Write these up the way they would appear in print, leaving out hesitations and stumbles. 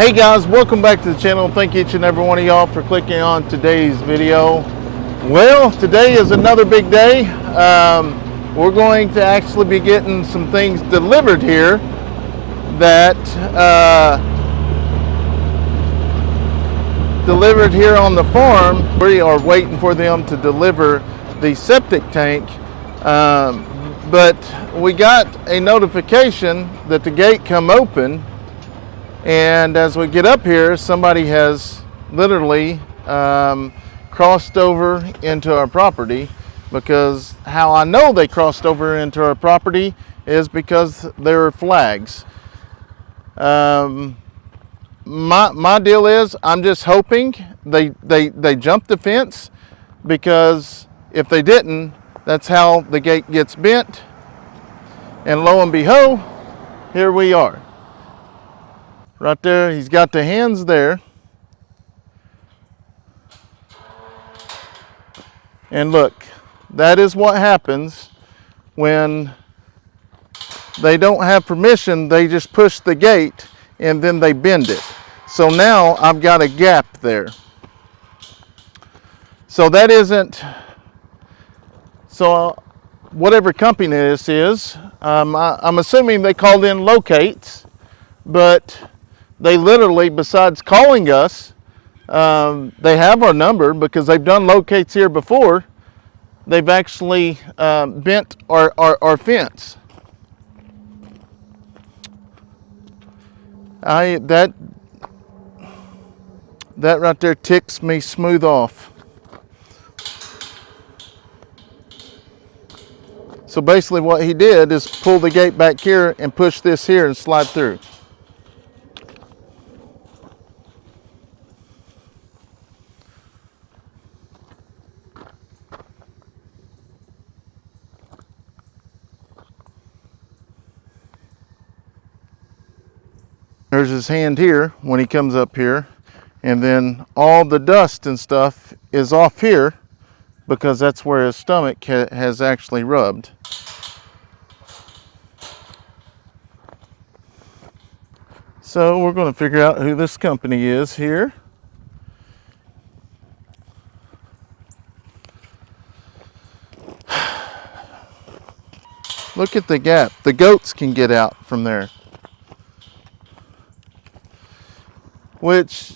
Hey guys, welcome back to the channel. Thank each and every one of y'all for clicking on today's video. Well, today is another big day. We're going to actually be getting some things delivered here that delivered here on the farm. We are waiting for them to deliver the septic tank, but we got a notification that the gate come open. And as we get up here, somebody has literally crossed over into our property. Because how I know they crossed over into our property is because there are flags. My deal is I'm just hoping they jumped the fence, because if they didn't, that's how the gate gets bent. And lo and behold, here we are. Right there, he's got the hands there. And look, that is what happens when they don't have permission. They just push the gate and then they bend it. So now I've got a gap there. So that isn't, so whatever company this is, I'm assuming they called in locates, but they literally, besides calling us, they have our number because they've done locates here before. They've actually bent our fence. That right there ticks me smooth off. So basically what he did is pull the gate back here and push this here and slide through. There's his hand here when he comes up here, and then all the dust and stuff is off here because that's where his stomach has actually rubbed. So we're going to figure out who this company is here. Look at the gap. The goats can get out from there. Which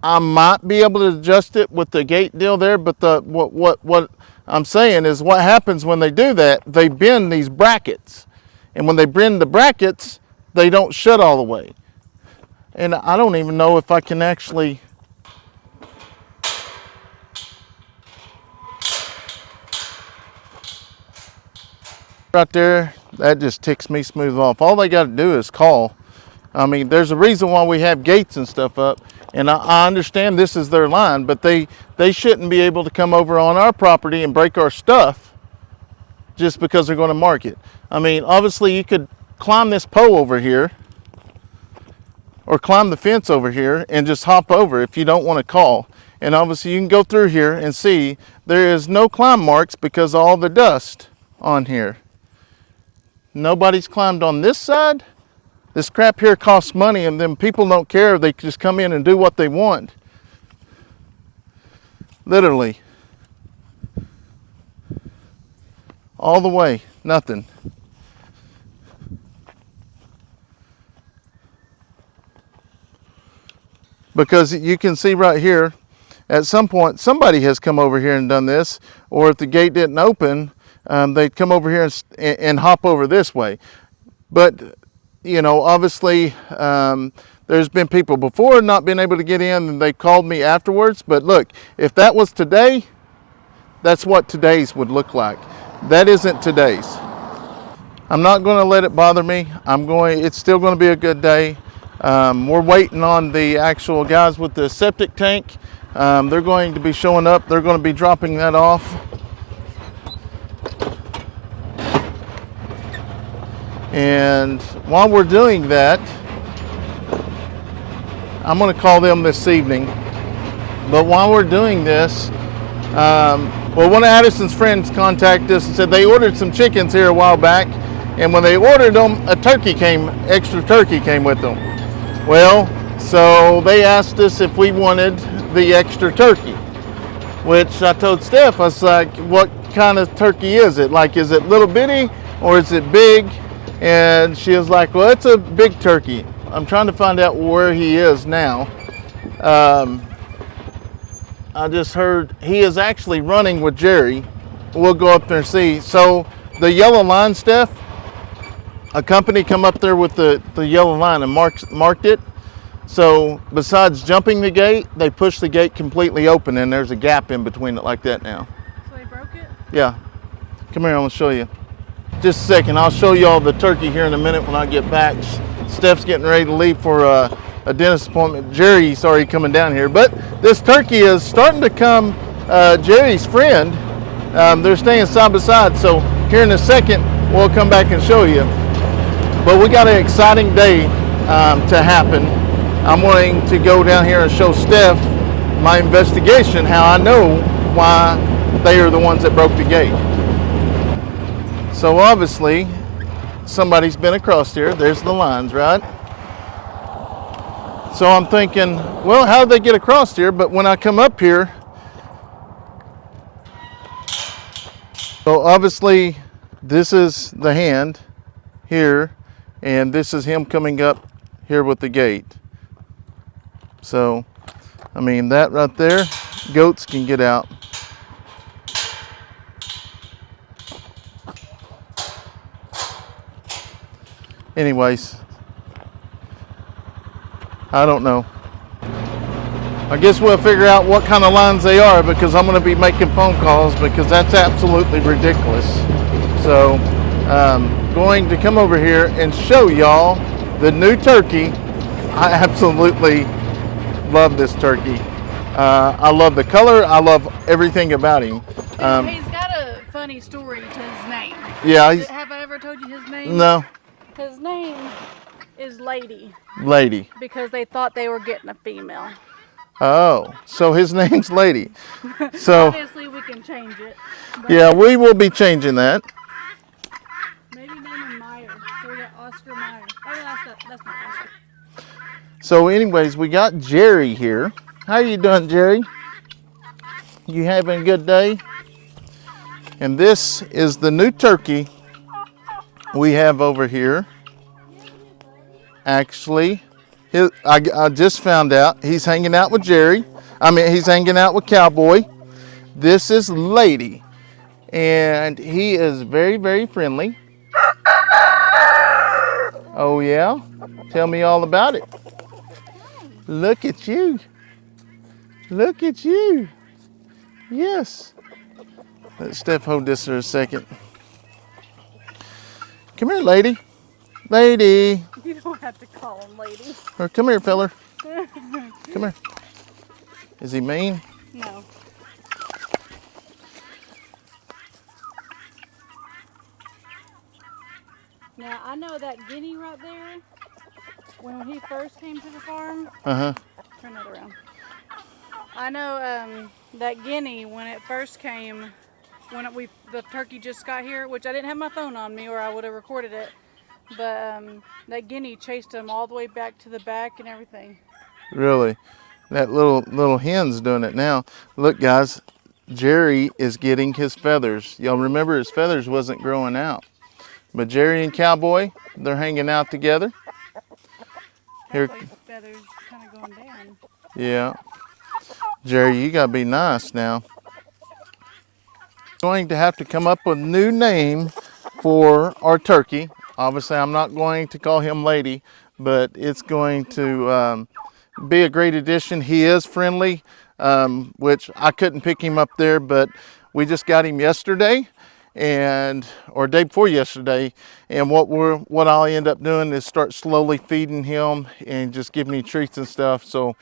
I might be able to adjust it with the gate deal there, but what I'm saying is what happens when they do that, they bend these brackets. And when they bend the brackets, they don't shut all the way. And I don't even know if I can actually right there, that just ticks me smooth off. All they got to do is call. I mean, there's a reason why we have gates and stuff up, and I understand this is their line, but they shouldn't be able to come over on our property and break our stuff just because they're going to mark it. I mean, obviously you could climb this pole over here or climb the fence over here and just hop over if you don't want to call. And obviously you can go through here and see there is no climb marks because of all the dust on here. Nobody's climbed on this side. This crap here costs money, and then people don't care. They just come in and do what they want. Literally. All the way, nothing. Because you can see right here, at some point, somebody has come over here and done this, or if the gate didn't open, they'd come over here and hop over this way. But you know, obviously, there's been people before not being able to get in, and they called me afterwards. But look, if that was today, that's what today's would look like. That isn't today's. I'm not going to let it bother me. It's still going to be a good day. We're waiting on the actual guys with the septic tank. They're going to be showing up. They're going to be dropping that off. And while we're doing that, I'm going to call them this evening. But while we're doing this, well, one of Addison's friends contacted us and said they ordered some chickens here a while back, and when they ordered them, extra turkey came with them. Well, so they asked us if we wanted the extra turkey, which I told Steph, I was like, what kind of turkey is it? Like, is it little bitty or is it big? And she was like, well, it's a big turkey. I'm trying to find out where he is now. I just heard he is actually running with Jerry. We'll go up there and see. So the yellow line, Steph, a company come up there with the yellow line and marked it. So besides jumping the gate, they push the gate completely open and there's a gap in between it like that now. So they broke it? Yeah. Come here, I'm gonna show you. Just a second, I'll show you all the turkey here in a minute when I get back. Steph's getting ready to leave for a dentist appointment. Jerry's already coming down here, but this turkey is starting to come Jerry's friend. They're staying side by side, so here in a second, we'll come back and show you. But we got an exciting day to happen. I'm wanting to go down here and show Steph my investigation, how I know why they are the ones that broke the gate. So obviously, somebody's been across here. There's the lines, right? So I'm thinking, well, how did they get across here? But when I come up here, so obviously this is the hand here, and this is him coming up here with the gate. So, I mean, that right there, goats can get out. Anyways, I don't know. I guess we'll figure out what kind of lines they are, because I'm going to be making phone calls, because that's absolutely ridiculous. So, going to come over here and show y'all the new turkey. I absolutely love this turkey. I love the color. I love everything about him. He's got a funny story to his name. Yeah. Have I ever told you his name? No. His name is Leighton. Lady. Because they thought they were getting a female. Oh, so his name's Lady. So obviously we can change it. Yeah, we will be changing that. Maybe name him Meyer. So we got Oscar Meyer. Oh, that's not Oscar. So anyways, we got Jerry here. How you doing, Jerry? You having a good day? And this is the new turkey we have over here. Actually, I just found out he's hanging out with Jerry. He's hanging out with Cowboy. This is Lady, and he is very, very friendly. Oh yeah? Tell me all about it. Look at you. Look at you. Yes. Let Steph hold this for a second. Come here, Lady. Lady. You don't have to call him Lady. Or come here, feller. Come here. Is he mean? No. Now, I know that guinea right there, when he first came to the farm. Uh-huh. Turn that around. I know that guinea, when it first came, the turkey just got here, which I didn't have my phone on me or I would have recorded it, but that guinea chased him all the way back to the back and everything. Really? That little hen's doing it now. Look, guys, Jerry is getting his feathers. Y'all remember his feathers wasn't growing out. But Jerry and Cowboy, they're hanging out together. Here. Feathers kind of going down. Yeah. Jerry, you gotta be nice now. Going to have to come up with a new name for our turkey. Obviously, I'm not going to call him Lady, but it's going to be a great addition. He is friendly, which I couldn't pick him up there, but we just got him yesterday, or day before yesterday. And what I'll end up doing is start slowly feeding him and just giving him treats and stuff. So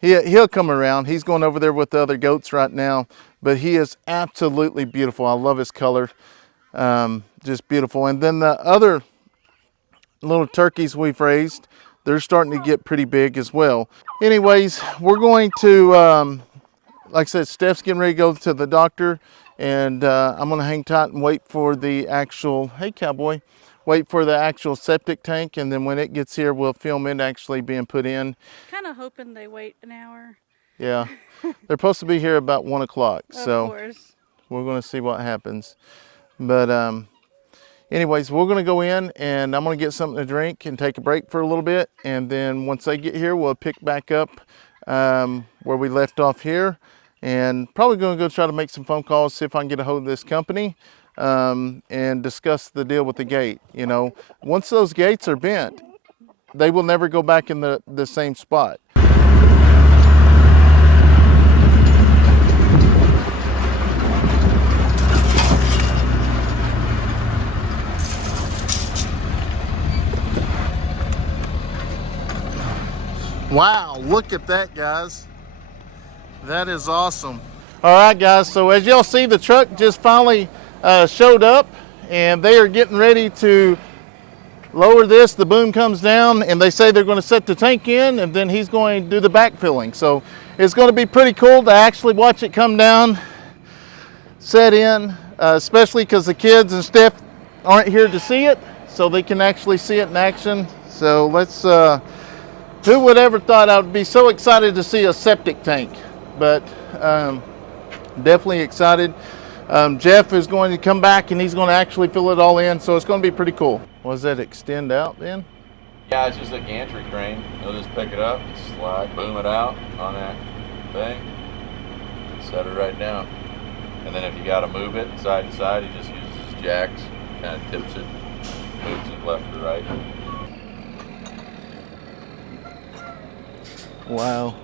he'll come around. He's going over there with the other goats right now, but he is absolutely beautiful. I love his color. Just beautiful. And then the other little turkeys we've raised, they're starting to get pretty big as well. Anyways, we're going to, like I said, Steph's getting ready to go to the doctor, and I'm going to hang tight and wait for the actual, hey Cowboy, wait for the actual septic tank, and then when it gets here, we'll film it actually being put in. Kind of hoping they wait an hour. Yeah, they're supposed to be here about 1 o'clock, so Of course. we're going to see what happens. But anyways, we're going to go in, and I'm going to get something to drink and take a break for a little bit, and then once they get here, we'll pick back up where we left off here, and probably going to go try to make some phone calls, see if I can get a hold of this company, and discuss the deal with the gate. You know, once those gates are bent, they will never go back in the same spot. Wow, look at that, guys. That is awesome. All right, guys, so as y'all see, the truck just finally showed up, and they are getting ready to lower this. The boom comes down, and they say they're going to set the tank in, and then he's going to do the backfilling. So it's going to be pretty cool to actually watch it come down, set in, especially because the kids and Steph aren't here to see it, so they can actually see it in action. So let's, who would ever thought I would be so excited to see a septic tank, but definitely excited. Jeff is going to come back and he's going to actually fill it all in, so it's going to be pretty cool. Was that extend out then? Yeah, it's just a gantry crane. You'll just pick it up, slide, boom it out on that thing, set it right down. And then if you got to move it side to side, he just uses his jacks, kind of tips it, moves it left to right. Wow.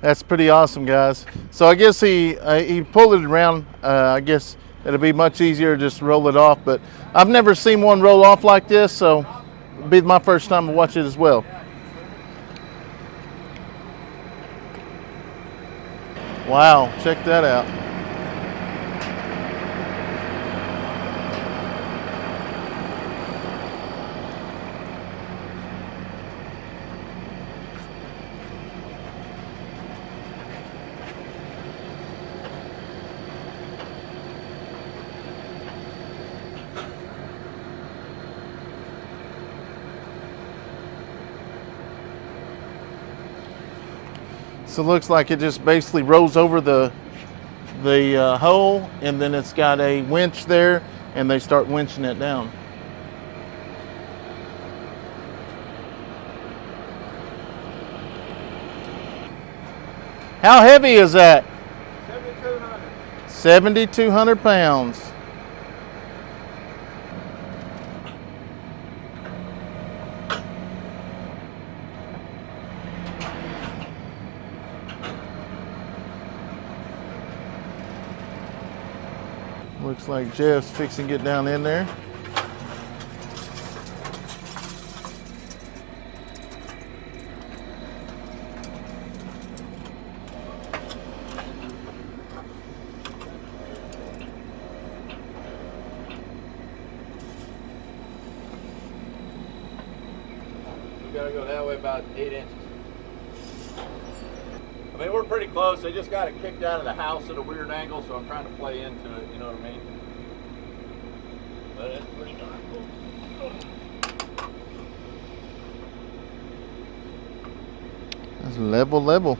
That's pretty awesome, guys. So I guess he pulled it around. I guess it'll be much easier to just roll it off, but I've never seen one roll off like this, so it'll be my first time to watch it as well. Wow, check that out. So it looks like it just basically rolls over the hole, and then it's got a winch there, and they start winching it down. How heavy is that? 7,200. 7,200 pounds. Looks like Jeff's fixing to get down in there. We gotta go that way about 8 inches. I mean, we're pretty close. They just got it kicked out of the house at a weird angle, so I'm trying to play into it, you know what I mean? But it's pretty darn cool. That's level.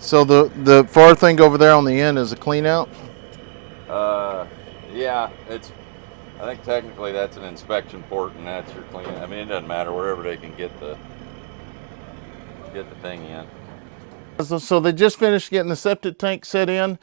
So the far thing over there on the end is a clean out? Yeah, I think technically that's an inspection port, and that's your clean. I mean, it doesn't matter wherever they can get the thing in. So they just finished getting the septic tank set in,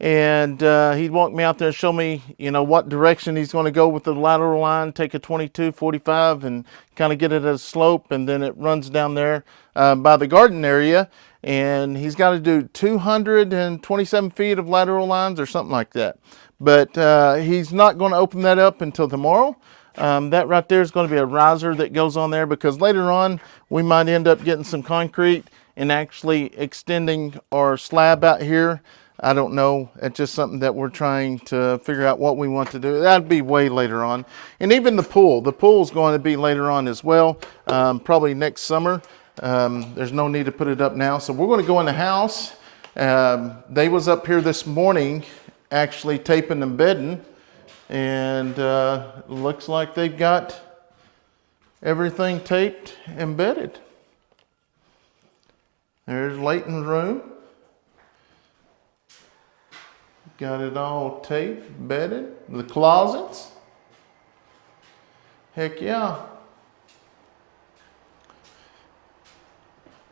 and he walked me out there and showed me, you know, what direction he's going to go with the lateral line, take a 22, 45, and kind of get it at a slope, and then it runs down there by the garden area, and he's got to do 227 feet of lateral lines or something like that. But he's not going to open that up until tomorrow. That right there is going to be a riser that goes on there, because later on we might end up getting some concrete and actually extending our slab out here. I don't know. It's just something that we're trying to figure out what we want to do. That'd be way later on. And even the pool. The pool is going to be later on as well, probably next summer. There's no need to put it up now. So we're going to go in the house. They was up here this morning actually taping and bedding. And looks like they've got everything taped and bedded. There's Leighton's room. Got it all taped, bedded. The closets. Heck yeah.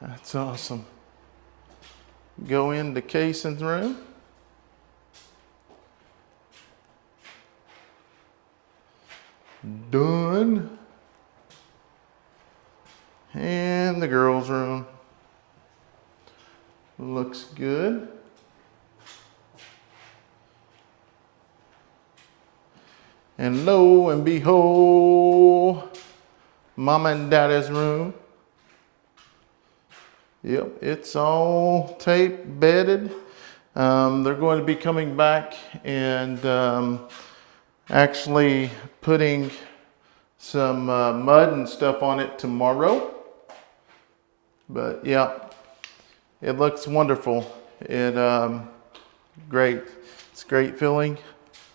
That's awesome. Go into Kayson's room. Done. And the girls' room. Looks good. And lo and behold, Mama and Daddy's room. Yep, it's all taped, bedded. They're going to be coming back and actually putting some mud and stuff on it tomorrow. But yeah, it looks wonderful. Great. It's a great feeling.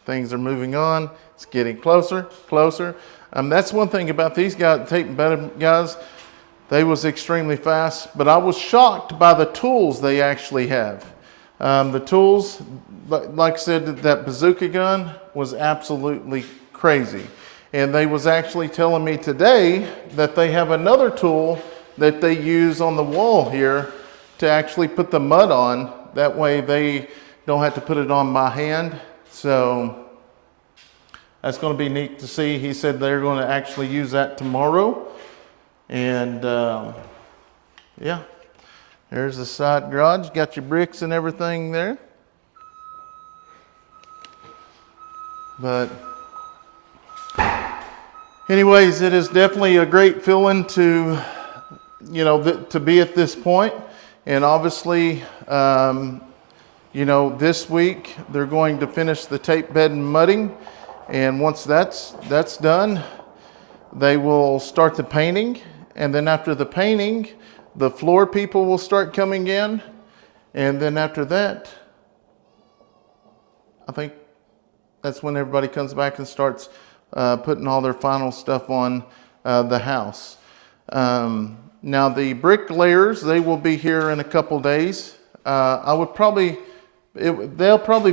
Things are moving on. It's getting closer, closer. That's one thing about these guys, tape and bedded guys. They was extremely fast, but I was shocked by the tools they actually have. The tools, like I said, that bazooka gun was absolutely crazy. And they was actually telling me today that they have another tool that they use on the wall here to actually put the mud on. That way they don't have to put it on by hand. So that's going to be neat to see. He said they're going to actually use that tomorrow. And yeah, there's the side garage. Got your bricks and everything there. But anyways, it is definitely a great feeling to, you know, to be at this point. And obviously, you know, this week they're going to finish the tape bed and mudding. And once that's done, they will start the painting. And then after the painting, the floor people will start coming in. And then after that, I think that's when everybody comes back and starts putting all their final stuff on the house. Now the bricklayers, they will be here in a couple days. They'll probably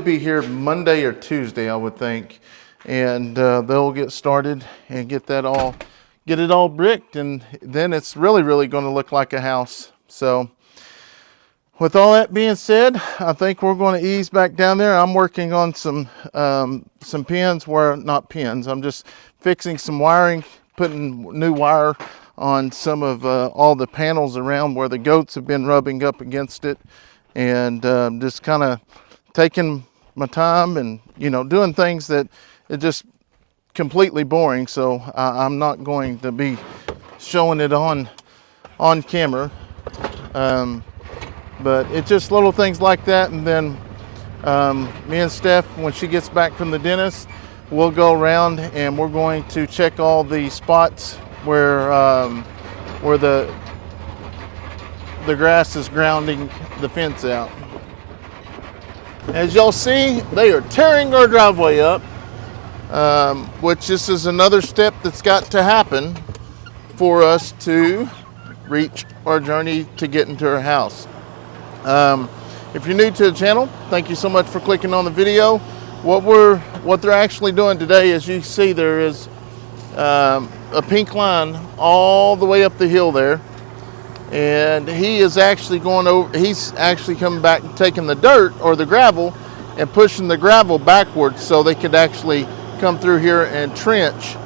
be here Monday or Tuesday, I would think. And they'll get started and get it all bricked, and then it's really going to look like a house. So with all that being said, I think we're going to ease back down there. I'm working on some pins, not pins, I'm just fixing some wiring, putting new wire on some of all the panels around where the goats have been rubbing up against it, and just kind of taking my time and, you know, doing things that it just completely boring. So I'm not going to be showing it on camera, but it's just little things like that. And then me and Steph, when she gets back from the dentist, we'll go around and we're going to check all the spots where the grass is grounding the fence out. As y'all see, they are tearing our driveway up, which this is another step that's got to happen for us to reach our journey to get into our house. If you're new to the channel, thank you so much for clicking on the video. What they're actually doing today, as you see, there is a pink line all the way up the hill there, and he's actually coming back and taking the dirt or the gravel and pushing the gravel backwards so they could actually come through here and trench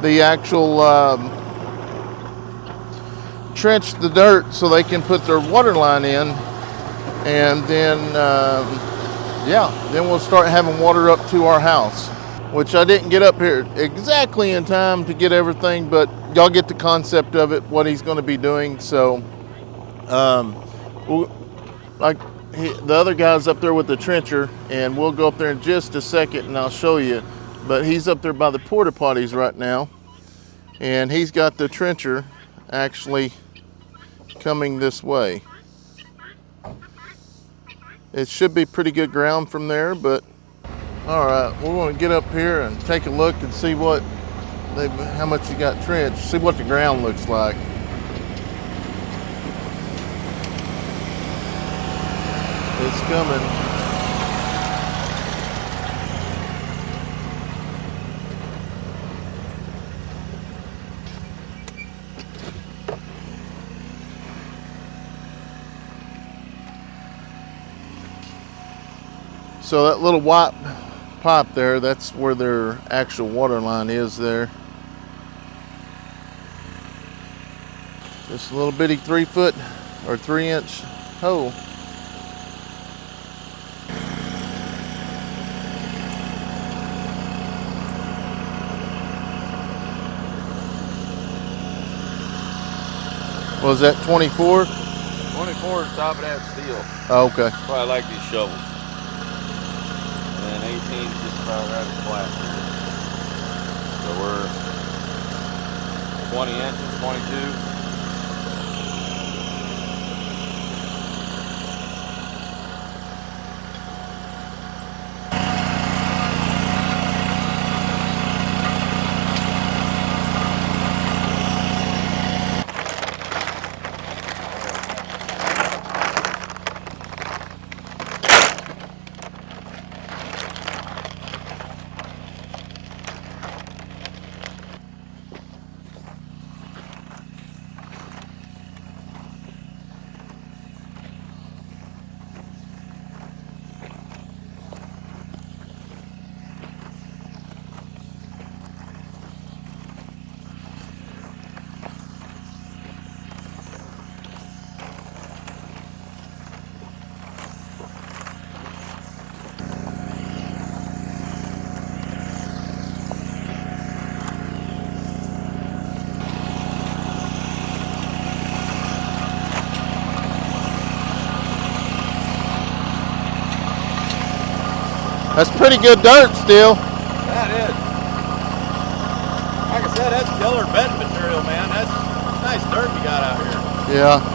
the dirt so they can put their water line in, and then then we'll start having water up to our house, which I didn't get up here exactly in time to get everything, but y'all get the concept of it, what he's going to be doing. So Well, like the other guy's up there with the trencher, and we'll go up there in just a second and I'll show you. But he's up there by the porta potties right now, and he's got the trencher actually coming this way. It should be pretty good ground from there, but all right, we're going to get up here and take a look and see how much you got trenched, see what the ground looks like. It's coming. So that little white pipe there, that's where their actual water line is there. Just a little bitty 3 foot or 3 inch hole. Was that 24? 24 is top of that steel. Oh, okay. Probably like these shovels. And then 18 is just about right as flat. So we're 20 inches, 22. That's pretty good dirt still. That is. Like I said, that's killer bedding material, man. That's nice dirt you got out here. Yeah.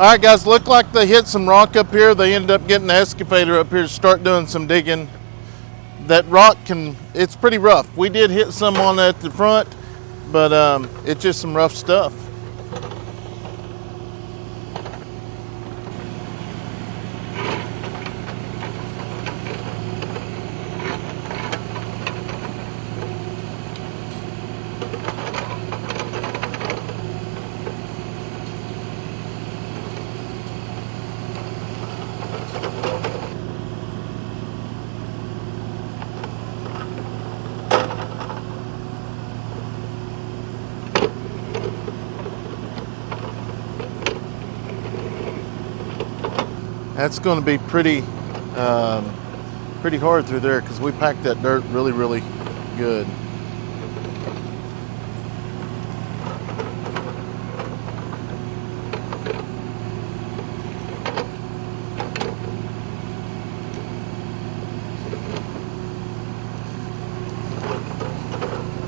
All right, guys, look like they hit some rock up here. They ended up getting the excavator up here to start doing some digging. That rock it's pretty rough. We did hit some on at the front, but it's just some rough stuff. That's going to be pretty hard through there because we packed that dirt really, really good.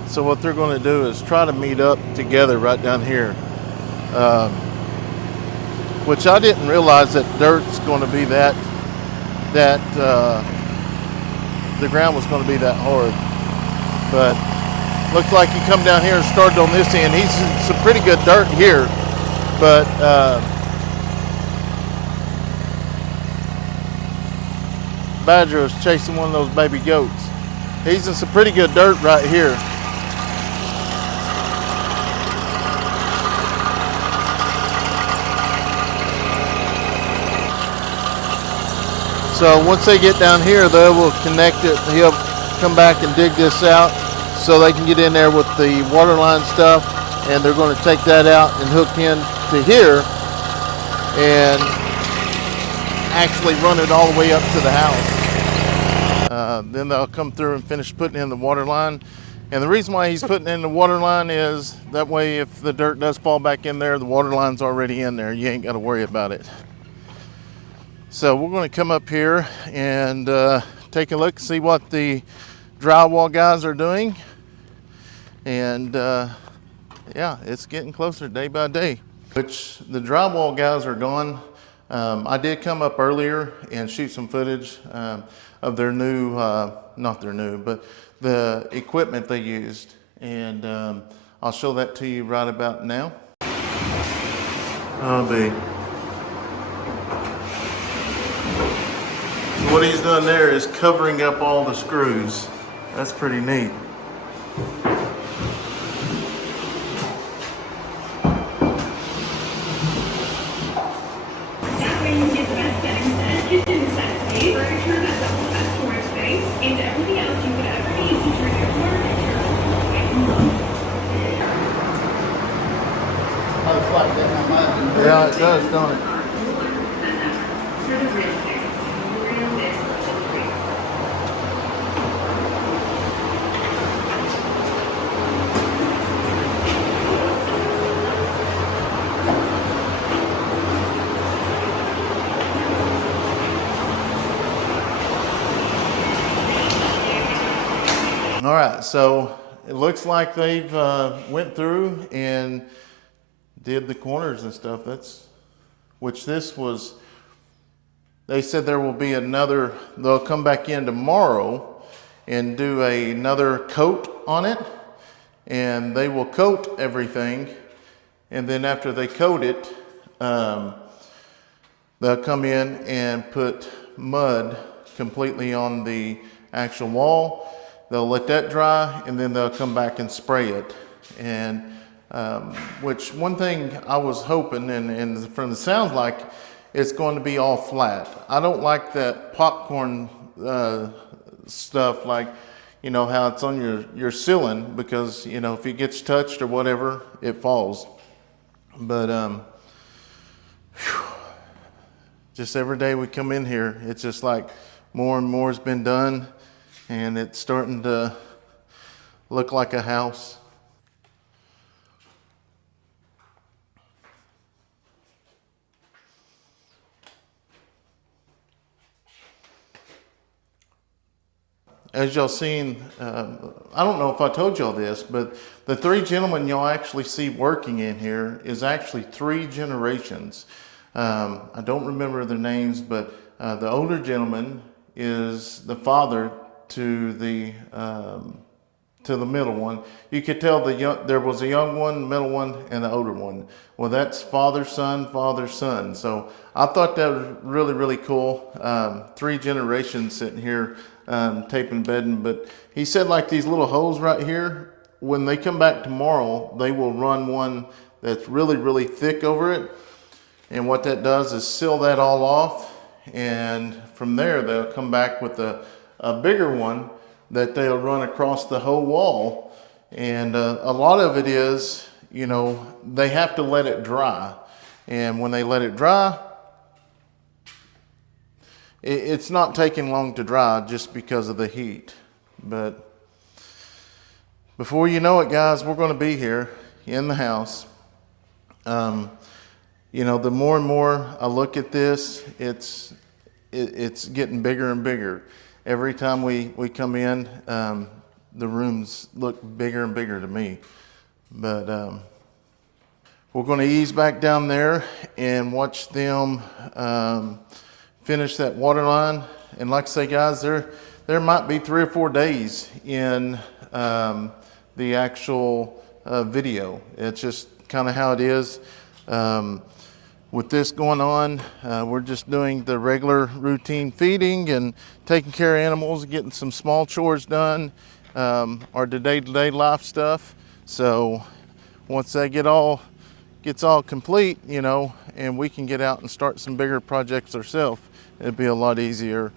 So what they're going to do is try to meet up together right down here. Which I didn't realize that dirt's going to be the ground was going to be that hard. But looks like he come down here and started on this end. He's in some pretty good dirt here, but Badger is chasing one of those baby goats. He's in some pretty good dirt right here. So once they get down here, they will connect it. He'll come back and dig this out so they can get in there with the water line stuff, and they're going to take that out and hook in to here and actually run it all the way up to the house. Then they'll come through and finish putting in the water line. And the reason why he's putting in the water line is that way if the dirt does fall back in there, the water line's already in there. You ain't got to worry about it. So we're going to come up here and take a look, see what the drywall guys are doing. And yeah, it's getting closer day by day. Which the drywall guys are gone. I did come up earlier and shoot some footage of their new, not their new, but the equipment they used. And I'll show that to you right about now. Oh, so what he's done there is covering up all the screws. That's pretty neat. Yeah, it does, don't it? All right, so it looks like they've went through and did the corners and stuff. Which this was, they said there will be another, they'll come back in tomorrow and do another coat on it, and they will coat everything, and then after they coat it, they'll come in and put mud completely on the actual wall. They'll let that dry, and then they'll come back and spray it. And which one thing I was hoping, and from the sounds like, it's going to be all flat. I don't like that popcorn stuff, like, you know, how it's on your ceiling, because, you know, if it gets touched or whatever, it falls. But just every day we come in here, it's just like more and more has been done, and it's starting to look like a house. As y'all seen, I don't know if I told y'all this, but the three gentlemen y'all actually see working in here is actually 3 generations. I don't remember their names, but the older gentleman is the father to the middle one. You could tell there was a young one, middle one, and the older one. Well, that's father, son, father, son. So I thought that was really, really cool. 3 generations sitting here taping bedding. But he said, like, these little holes right here, when they come back tomorrow, they will run one that's really, really thick over it. And what that does is seal that all off. And from there, they'll come back with a bigger one that they'll run across the whole wall. And a lot of it is, you know, they have to let it dry. And when they let it dry, it's not taking long to dry just because of the heat. But before you know it, guys, we're going to be here in the house. You know, the more and more I look at this, it's getting bigger and bigger. Every time we come in, the rooms look bigger and bigger to me. But we're going to ease back down there and watch them finish that water line. And like I say, guys, there might be 3 or 4 days in the actual video. It's just kind of how it is. With this going on, we're just doing the regular routine feeding and taking care of animals, getting some small chores done, our day-to-day life stuff. So once that gets all complete, you know, and we can get out and start some bigger projects ourselves, it'd be a lot easier,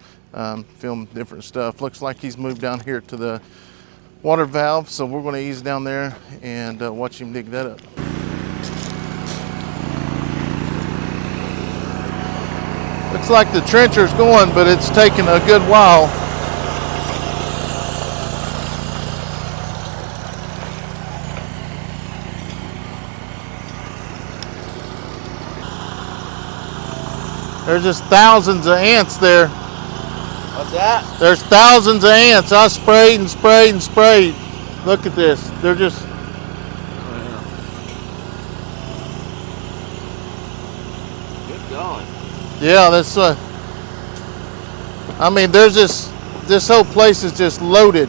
film different stuff. Looks like he's moved down here to the water valve, so we're going to ease down there and watch him dig that up. looks like the trencher's going, but it's taking a good while. There's just thousands of ants there. What's that? There's thousands of ants. I sprayed and sprayed and sprayed. Look at this. They're just... Good going. Yeah, that's... I mean, there's this whole place is just loaded.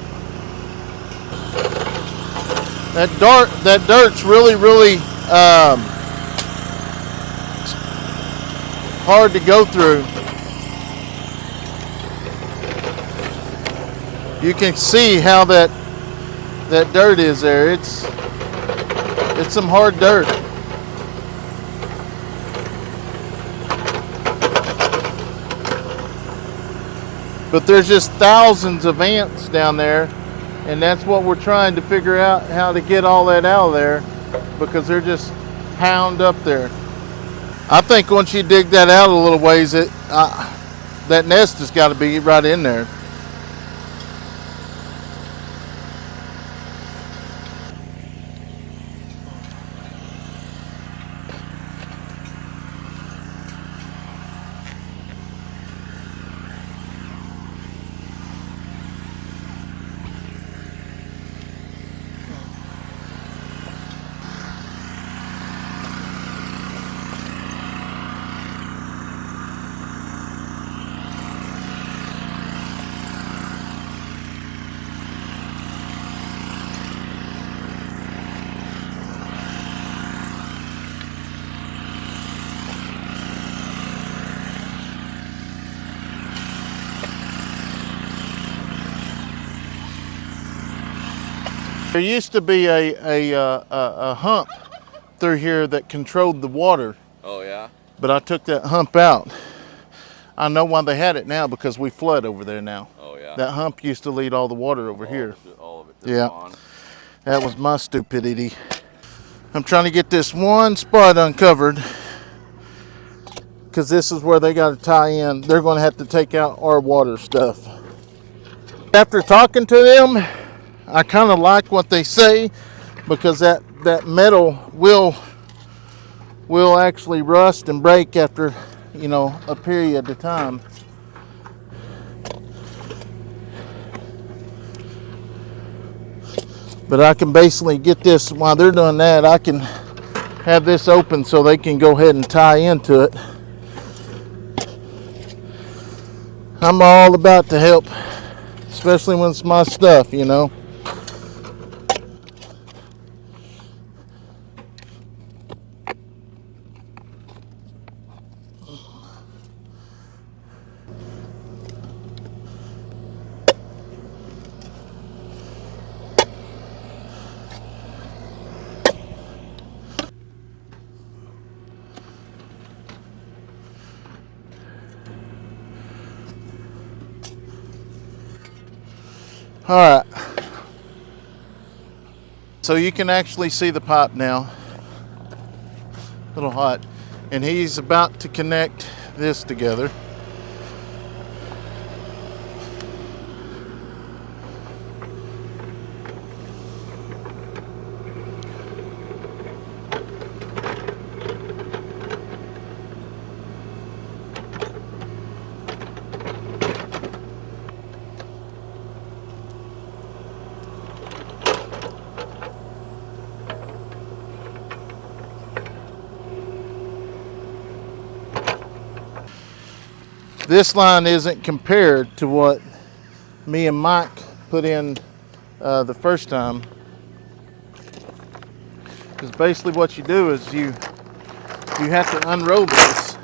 That dirt's really, really hard to go through. You can see how that dirt is there. It's some hard dirt. But there's just thousands of ants down there, and that's what we're trying to figure out, how to get all that out of there, because they're just pound up there. I think once you dig that out a little ways, that nest has got to be right in there. There used to be a hump through here that controlled the water. Oh yeah? But I took that hump out. I know why they had it now, because we flood over there now. Oh yeah. That hump used to lead all the water over here. All of it. Yeah. That was my stupidity. I'm trying to get this one spot uncovered, because this is where they got to tie in. They're going to have to take out our water stuff. After talking to them, I kind of like what they say, because that metal will actually rust and break after, you know, a period of time. But I can basically get this, while they're doing that, I can have this open so they can go ahead and tie into it. I'm all about to help, especially when it's my stuff, you know. All right, so you can actually see the pipe now, a little hot, and he's about to connect this together. This line isn't compared to what me and Mike put in the first time. Because basically what you do is you have to unroll this.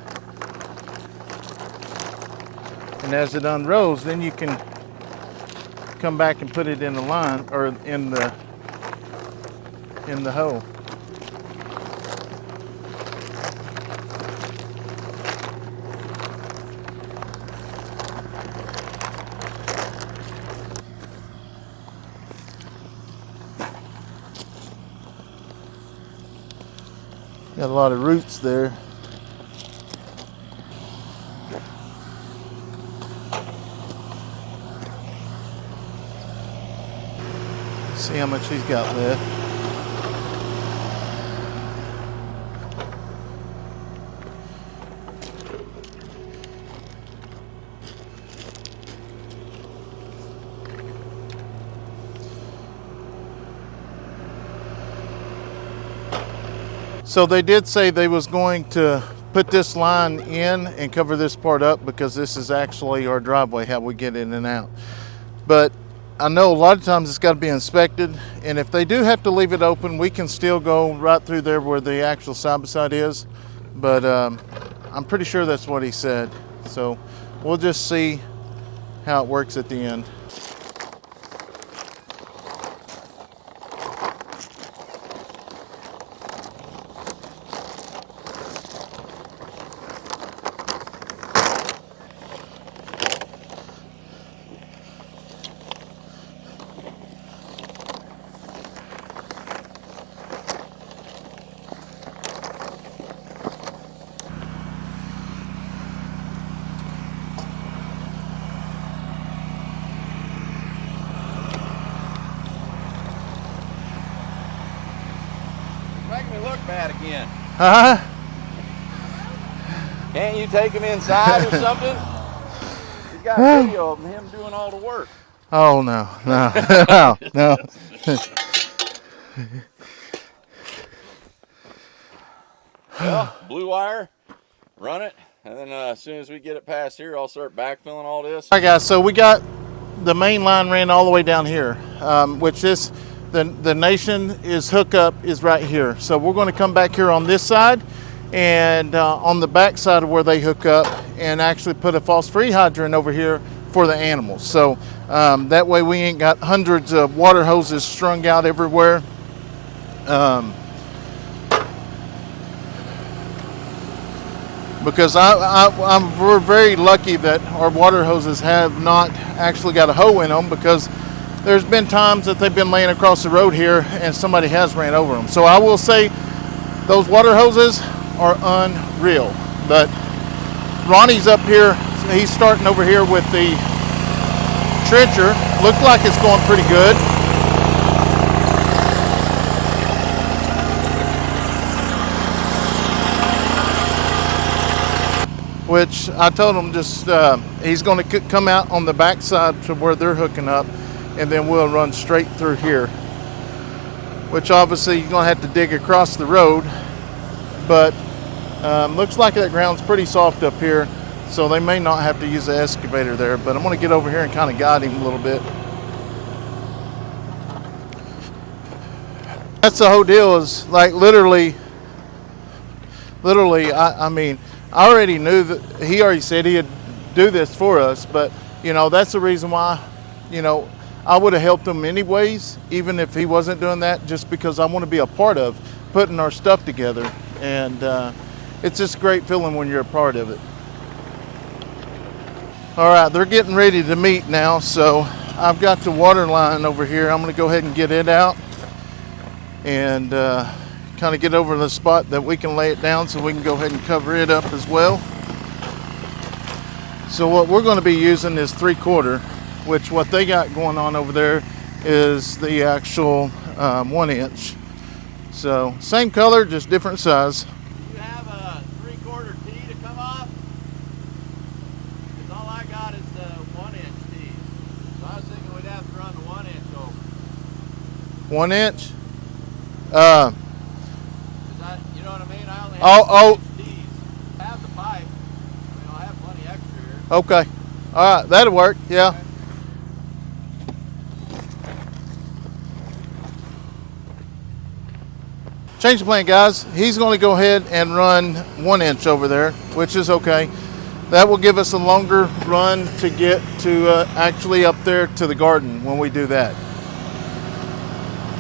And as it unrolls, then you can come back and put it in the line, or in the hole. Got a lot of roots there. See how much he's got left. So they did say they was going to put this line in and cover this part up because this is actually our driveway, how we get in and out. But I know a lot of times it's got to be inspected, and if they do have to leave it open, we can still go right through there where the actual side-by-side is. But I'm pretty sure that's what he said. So we'll just see how it works at the end. Making me look bad again. Huh? Can't you take him inside or something? He's got a video of him doing all the work. Oh, no, no, no. Well, blue wire, run it, and then as soon as we get it past here, I'll start backfilling all this. All right, guys, so we got the main line ran all the way down here, which is the nation is hookup is right here. So we're going to come back here on this side and on the back side of where they hook up and actually put a false-free hydrant over here for the animals. So that way we ain't got hundreds of water hoses strung out everywhere. Because we're very lucky that our water hoses have not actually got a hoe in them, because there's been times that they've been laying across the road here and somebody has ran over them. So I will say those water hoses are unreal. But Ronnie's up here, he's starting over here with the trencher. Looks like it's going pretty good. Which I told him just, he's going to come out on the back side to where they're hooking up, and then we'll run straight through here. Which obviously you're going to have to dig across the road, but looks like that ground's pretty soft up here, so they may not have to use the excavator there, but I'm going to get over here and kind of guide him a little bit. That's the whole deal, is like literally, I mean, I already knew that he already said he'd do this for us, but you know, that's the reason why, you know, I would have helped him anyways, even if he wasn't doing that, just because I want to be a part of putting our stuff together. And it's just a great feeling when you're a part of it. All right, they're getting ready to meet now, so I've got the water line over here. I'm going to go ahead and get it out and kind of get over to the spot that we can lay it down so we can go ahead and cover it up as well. So what we're going to be using is 3/4, which what they got going on over there is the actual 1 inch. So same color, just different size. You have a 3/4 T to come off? Because all I got is the 1 inch T. So I was thinking we'd have to run the 1 inch over. 1 inch? You know what I mean? I only have 1 inch T's. I have the pipe. I mean, I'll have plenty extra here. Okay. All right, that'll work, yeah. Okay. Change the plan, guys. He's going to go ahead and run 1 inch over there, which is okay. That will give us a longer run to get to actually up there to the garden when we do that.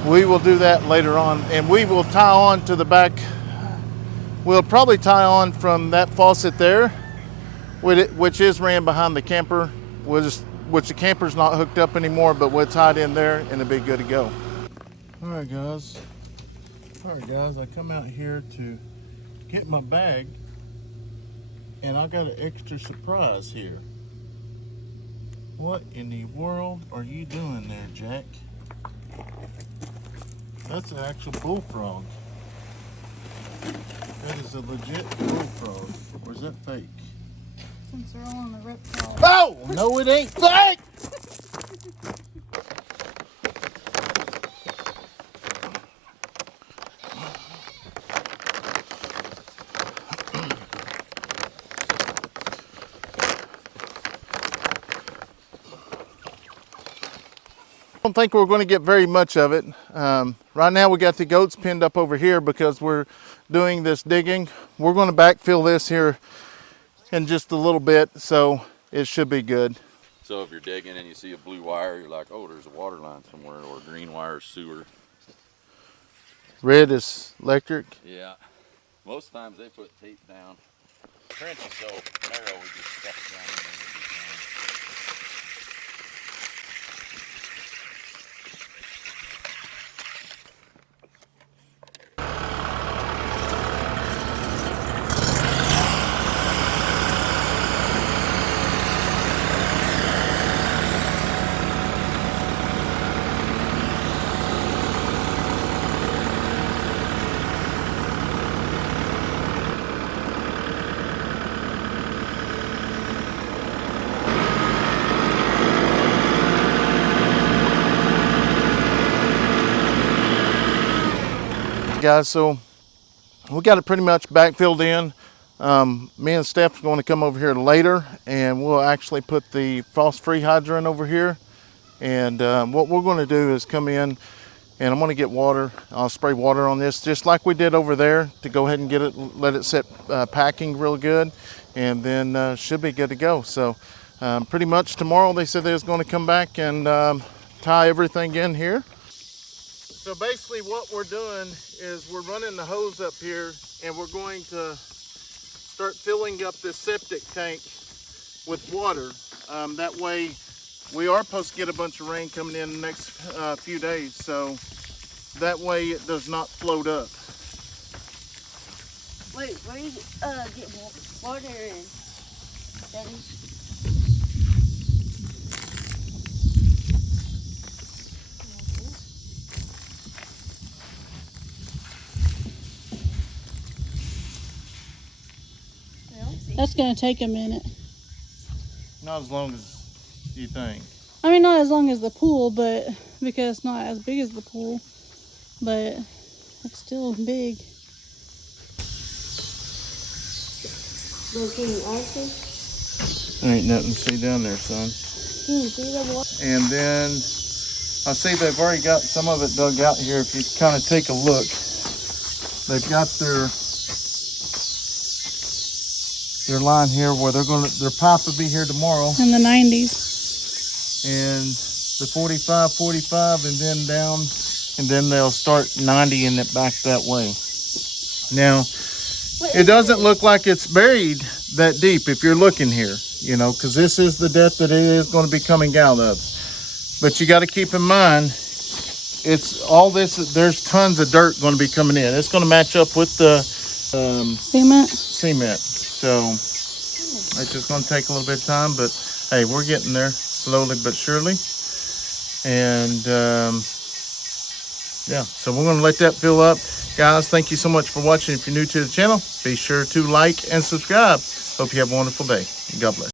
We will do that later on, and we will tie on to the back. We'll probably tie on from that faucet there, which is ran behind the camper, which the camper's not hooked up anymore, but we'll tie it in there and it'll be good to go. All right, guys, I come out here to get my bag, and I got an extra surprise here. What in the world are you doing there, Jack? That's an actual bullfrog. That is a legit bullfrog. Or is that fake? Since they're all on the reptile. Oh! No, it ain't fake! I don't think we're going to get very much of it. Right now we got the goats pinned up over here because we're doing this digging. We're going to backfill this here in just a little bit, so it should be good. So if you're digging and you see a blue wire, you're like, oh, there's a water line somewhere, or a green wire sewer. Red is electric. Yeah. Most times they put tape down. The trench is so narrow, we just stuff it down in there. Guys, so we got it pretty much backfilled in. Me and Steph's going to come over here later and we'll actually put the frost-free hydrant over here. And what we're going to do is come in and I'm going to get water. I'll spray water on this just like we did over there to go ahead and get it, let it sit packing real good, and then should be good to go. So pretty much tomorrow they said they was going to come back and tie everything in here. So basically what we're doing is we're running the hose up here and we're going to start filling up this septic tank with water. That way we are supposed to get a bunch of rain coming in the next few days, so that way it does not float up. Wait, where do you get water in? Daddy? That's gonna take a minute. Not as long as you think. I mean, not as long as the pool, but because it's not as big as the pool, but it's still big. Look, can you also? There ain't nothing to see down there, son. Can you see the water? And then I see they've already got some of it dug out here. If you kind of take a look, they've got their line here where their pipe will be here tomorrow. In the 90s. And the 45, and then down, and then they'll start 90 it back that way. Now, it doesn't look like it's buried that deep if you're looking here, you know, because this is the depth that it is going to be coming out of. But you got to keep in mind, it's all this, there's tons of dirt going to be coming in. It's going to match up with the Cement. So it's just going to take a little bit of time, but hey, we're getting there slowly but surely. And yeah, so we're going to let that fill up. Guys, thank you so much for watching. If you're new to the channel, be sure to like and subscribe. Hope you have a wonderful day. God bless.